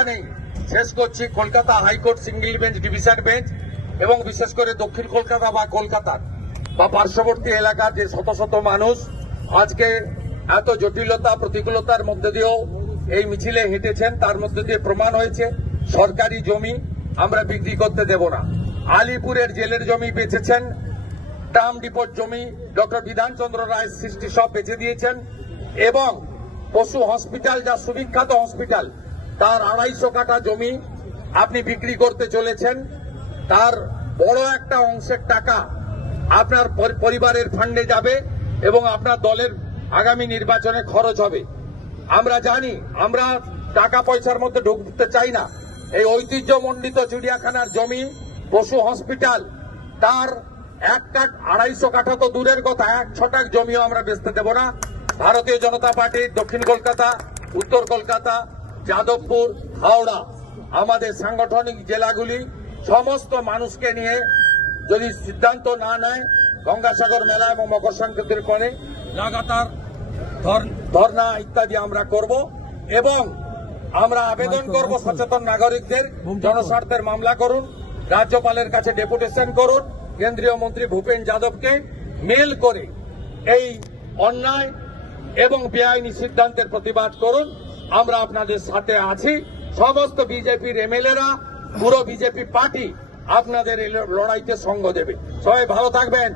কথা নেই, শেষ করছি। Kolkata high court single bench, division bench এবং বিশেষ করে দক্ষিণ কলকাতা বা কলকাতার বা পার্শ্ববর্তী এলাকার যে শত শত মানুষ আজকে এত জটিলতা প্রতিকূলতার মধ্যে দিয়েও এই মিছিলে হেঁটেছেন, তার মধ্যে দিয়ে প্রমাণ হয়েছে সরকারি জমি আমরা বিক্রি করতে দেব না। আলিপুরের জেলের জমি বেচেছেন, ট্রাম ডিপোর জমি ডক্টর বিধানচন্দ্র রায় সৃষ্টি সব বেচে দিয়েছেন এবং পশু হসপিটাল, যা সুবিখ্যাত হসপিটাল, তার 250 কাঠা জমি আপনি বিক্রি করতে চলেছেন। তার বড় একটা অংশের টাকা আপনার পরিবারের ফান্ডে যাবে এবং আপনার দলের আগামী নির্বাচনে খরচ হবে। আমরা জানি, আমরা টাকা পয়সার মধ্যে ঢুকতে চাই না। এই ঐতিহ্যমণ্ডিত চিড়িয়াখানার জমি, পশু হসপিটাল, তার 250 কাঠা তো দূরের কথা, 1 ছটাক জমিও আমরা বেচতে দেব না। ভারতীয় জনতা পার্টি দক্ষিণ কলকাতা, উত্তর কলকাতা, যাদবপুর, হাওড়া, আমাদের সাংগঠনিক জেলাগুলি সমস্ত মানুষকে নিয়ে যদি সিদ্ধান্ত না নেয়, গঙ্গাসাগর মেলা এবং মকর সংক্রান্তির পরে লাগাতার ধর্ণা ইত্যাদি আমরা করব এবং আমরা আবেদন করব সচেতন নাগরিকদের, জনস্বার্থের মামলা করুন, রাজ্যপালের কাছে ডেপুটেশন করুন, কেন্দ্রীয় মন্ত্রী ভূপেন যাদবকে মেল করে এই অন্যায় এবং বেআইনি সিদ্ধান্তের প্রতিবাদ করুন। আমরা আপনাদের সাথে আছি। সমস্ত বিজেপির এমএলএরা, পুরো বিজেপি পার্টি আপনাদের এই লড়াইতে সঙ্গ দেবে। সবাই ভালো থাকবেন।